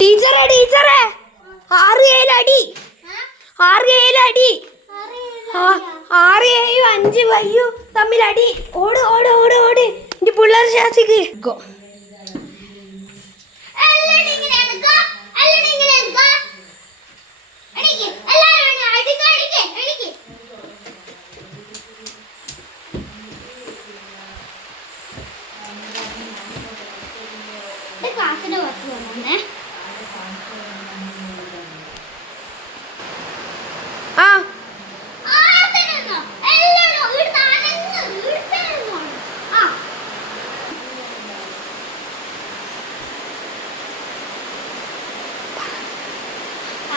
ടീച്ചറെ ടീച്ചറെ. ആറ് ഏഴ് അടി. ആറ് ഏഴ് അടി. ആറ് ഏഴും അഞ്ച് വയ്യു തമ്മിൽ അടി. ഓട് ഓട് ഓട് ഓട്. എന്റെ പിള്ളേർ ശാസിക്ക്. ഗോ. അടിക്ക് പുറത്ത് വന്നേ. ആ.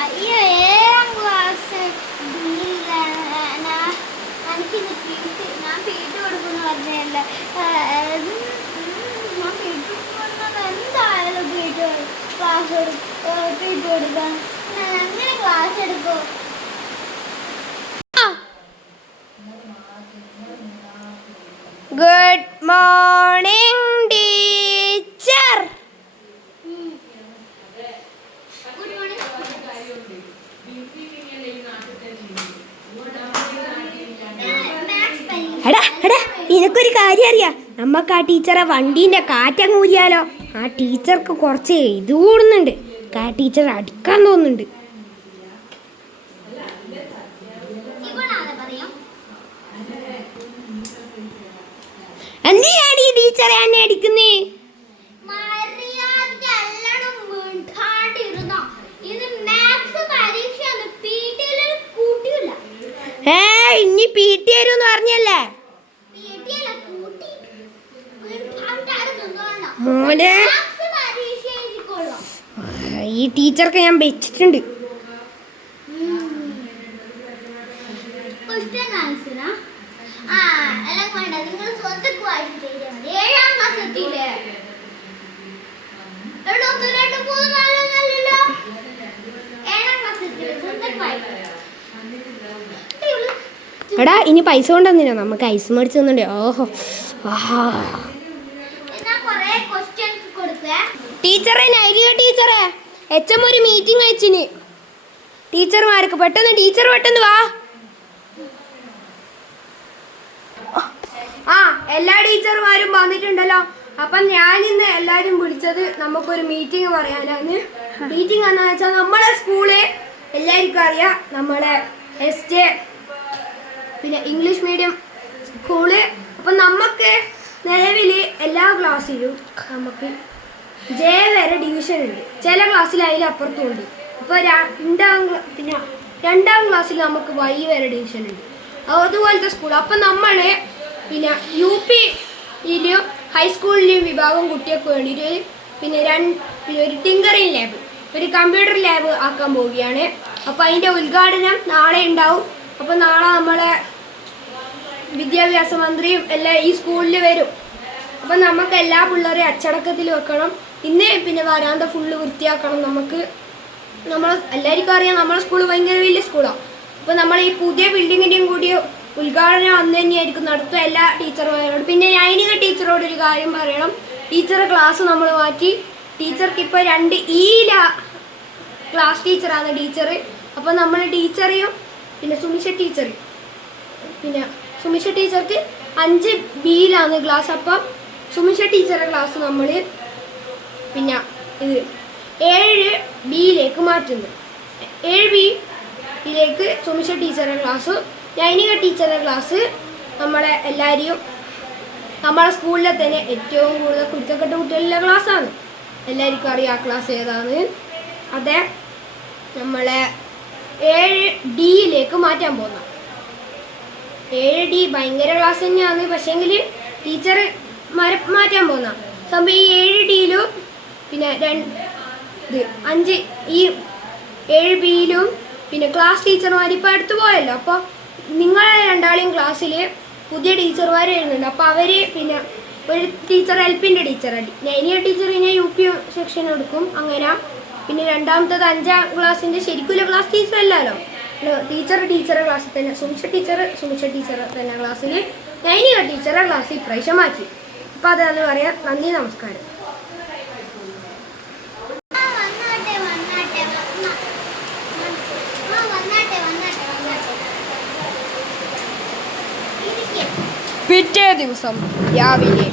അയ്യോ ഏഴാം ക്ലാസ് എനിക്കിത് പീട്ട് ഞാൻ പീട്ട് കൊടുക്കുന്നു പറഞ്ഞല്ല ഞാൻ പീട്ട് കൊടുക്കുന്നത് എന്തായാലും പീട്ട് ക്ലാസ് പീട്ട് കൊടുക്കാം എങ്ങനെ ക്ലാസ് എടുക്കോ. ഗുഡ് മോർണിംഗ് ടീച്ചർ എടാ എടാ നിനക്കൊരു കാര്യം അറിയാം. നമുക്ക് ആ ടീച്ചറെ വണ്ടീന്റെ കാറ്റങ്ങൂരിയാലോ. ആ ടീച്ചർക്ക് കുറച്ച് കൂടുന്നുണ്ട്. ആ ടീച്ചർ അടിക്കാൻ തോന്നുന്നുണ്ട് ഈ ടീച്ചറെ എന്നെ അടിക്കുന്നേ. ഏ ഇനി പി ടി തരുമെന്ന് പറഞ്ഞല്ലേ. മോനെ. ഈ ടീച്ചർക്ക് ഞാൻ വെച്ചിട്ടുണ്ട്? എടോ, ഇനി പൈസ കൊണ്ടുവന്നില്ല നമുക്ക് ഐസ് മേടിച്ച് തന്നുണ്ട് ഓഹോ. ആഹാ. ടീച്ചറെ നൈരിക ടീച്ചറെ? എച്ച് എം ഒരു മീറ്റിംഗ് അയച്ചിന്. ടീച്ചർമാർക്ക് പെട്ടെന്ന് ടീച്ചർ പെട്ടെന്ന് വാ. ആ എല്ലാ ടീച്ചർമാരും വന്നിട്ടുണ്ടല്ലോ. അപ്പൊ ഞാൻ ഇന്ന് എല്ലാവരും വിളിച്ചത് നമുക്കൊരു മീറ്റിംഗ് പറയാനാണ്. മീറ്റിംഗ് എന്ന് വെച്ചാൽ നമ്മളെ സ്കൂൾ എല്ലാവർക്കും അറിയാം നമ്മളെ എസ് ജെ പിന്നെ ഇംഗ്ലീഷ് മീഡിയം സ്കൂൾ. അപ്പം നമുക്ക് നിലവിൽ എല്ലാ ക്ലാസ്സിലും നമുക്ക് ജെ വരെ ഡിവിഷൻ ഉണ്ട്. ചില ക്ലാസ്സിൽ അതിൽ അപ്പുറത്തും ഉണ്ട്. ഇപ്പോൾ രണ്ടാം പിന്നെ രണ്ടാം ക്ലാസ്സിൽ നമുക്ക് വൈ വരെ ഡിവിഷൻ ഉണ്ട്. അതുപോലത്തെ സ്കൂൾ അപ്പം നമ്മൾ പിന്നെ യു പിയിലും ഹൈസ്കൂളിലെയും വിഭാഗം കുട്ടികൾക്ക് വേണ്ടിയിട്ട് പിന്നെ രണ്ട് പിന്നെ ഒരു ടിങ്കറിങ് ലാബ് ഒരു കമ്പ്യൂട്ടർ ലാബ് ആക്കാൻ പോവുകയാണ്. അപ്പോൾ അതിന്റെ ഉദ്ഘാടനം നാളെ ഉണ്ടാവും. അപ്പോൾ നാളെ നമ്മളെ വിദ്യാഭ്യാസ മന്ത്രിയും എല്ലാം ഈ സ്കൂളിൽ വരും. അപ്പം നമുക്ക് എല്ലാ പിള്ളേരെയും അച്ചടക്കത്തിൽ വെക്കണം. ഇന്ന് പിന്നെ വരാന്ത ഫുള്ള് വൃത്തിയാക്കണം നമുക്ക്. നമ്മൾ എല്ലാവർക്കും അറിയാം നമ്മളെ സ്കൂൾ ഭയങ്കര വലിയ സ്കൂളാണ് അപ്പോൾ നമ്മൾ ഈ പുതിയ ബിൽഡിങ്ങിന്റെയും കൂടി ഉദ്ഘാടനം അന്ന് തന്നെയായിരിക്കും. നടത്തുക എല്ലാ ടീച്ചർമാരോട് പിന്നെ നൈനിക ടീച്ചറോട് ഒരു കാര്യം പറയണം. ടീച്ചറെ ക്ലാസ് നമ്മൾ മാറ്റി. ടീച്ചർക്ക് ഇപ്പോൾ രണ്ട് ഈ ക്ലാസ് ടീച്ചറാണ് ടീച്ചർ അപ്പോൾ നമ്മൾ ടീച്ചറെയും പിന്നെ സുമിഷ ടീച്ചർ പിന്നെ സുമിഷ ടീച്ചർക്ക് അഞ്ച് ബിയിലാണ് ക്ലാസ് അപ്പം സുമിഷ ടീച്ചറുടെ ക്ലാസ് നമ്മൾ പിന്നെ ഇത് ഏഴ് ബിയിലേക്ക് മാറ്റുന്നു. ഏഴ് ബിയിലേക്ക് സുമിഷ ടീച്ചറുടെ ക്ലാസ് ലൈനിക ടീച്ചറുടെ ക്ലാസ് നമ്മളെ എല്ലാവരെയും നമ്മളെ സ്കൂളിലെ തന്നെ ഏറ്റവും കൂടുതൽ കുരുത്തക്കെട്ട കുട്ടികളുടെ ക്ലാസ്സാണ്. എല്ലാവർക്കും അറിയാം ആ ക്ലാസ് ഏതാണ് അതെ നമ്മളെ ഏഴ് ഡിയിലേക്ക് മാറ്റാൻ പോകുന്ന ഏഴ് ഡി ഭയങ്കര ക്ലാസ് തന്നെയാണ്. പക്ഷേങ്കിൽ ടീച്ചർ മാറ്റാൻ പോകുന്ന സംഭവം ഈ ഏഴ് ഡിയിലും രണ്ട് അഞ്ച് ഈ ഏഴ് ബിയിലും പിന്നെ ക്ലാസ് ടീച്ചർമാർ ഇപ്പോൾ അടുത്ത് പോയല്ലോ. അപ്പോൾ നിങ്ങളെ രണ്ടാളെയും ക്ലാസ്സിൽ പുതിയ ടീച്ചർമാർ വരുന്നുണ്ട്. അപ്പോൾ അവർ പിന്നെ ഒരു ടീച്ചർ എൽപ്പിന്റെ ടീച്ചർ നൈനിയ ടീച്ചർ ഇനി യു പി സെക്ഷൻ എടുക്കും അങ്ങനെ. പിന്നെ രണ്ടാമത്തത് അഞ്ചാം ക്ലാസ്സിന്റെ ശരിക്കും ക്ലാസ് ടീച്ചർ അല്ലല്ലോ. ടീച്ചർ ടീച്ചറെ ക്ലാസ്സിൽ തന്നെ സുമിഷ ടീച്ചർ സുമിഷ ടീച്ചർ തന്നെ ക്ലാസ്സിൽ നൈനിക ടീച്ചറെ ക്ലാസ് ഇപ്രാവശ്യം മാറ്റി. അപ്പോൾ അതാണ് പറയാം നന്ദി നമസ്കാരം. പിറ്റേ ദിവസം രാവിലെ